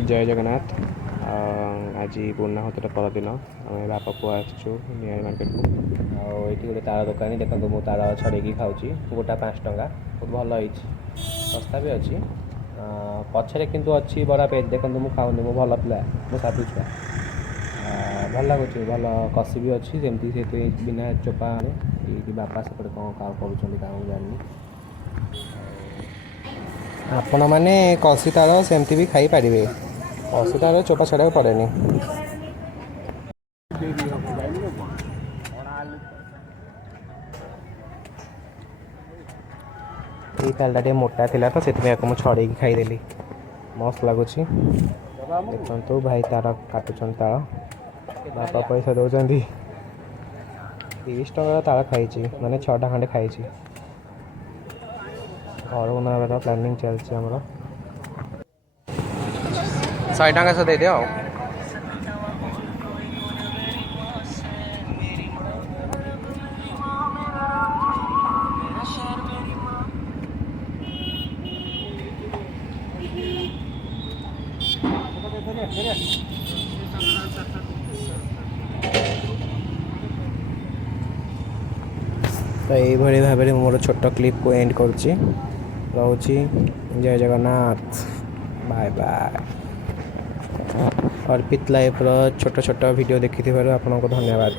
जय जगन्नाथ। आज पूर्णाहुतिर परदिन आम बापा पुआ आसचु नियाली मार्केट को आईटी गोटे तार दुकानी देखो मुझे तार छड़े खाऊँ गोटा 5 टंका बहुत भल होती सस्ता भी अच्छी पछरे किंतु अच्छी बड़ा पेज देखो मुझे खाऊनी मो भल पिला मो साधु छुआ भल लगुच भल कषि भी अच्छी जमती से बिना चोपा ये बापा सेपटे कौन क्या कर जानी आपण मैंने कषि तार सेमती भी खाई पारे कषि तार चोपा छाड़ा पड़े ये तालटा टे मोटा थिला तो से मुझे छड़े खाईदेली मस्त लगुच देखु भाई तार काटुन ताल बापा पैसा दौरान 30 टंका ताल खाई माने 6टा खंडे खाई घर को ना प्लानिंग चलती आमर 100 टंका से दे दियो तो यही भाव में मोर छोट क्लिप को एंड करुँची रोची जय जगन्नाथ बाय बाय अर्पित लाइफ छोट छोट वीडियो देखि आपको धन्यवाद।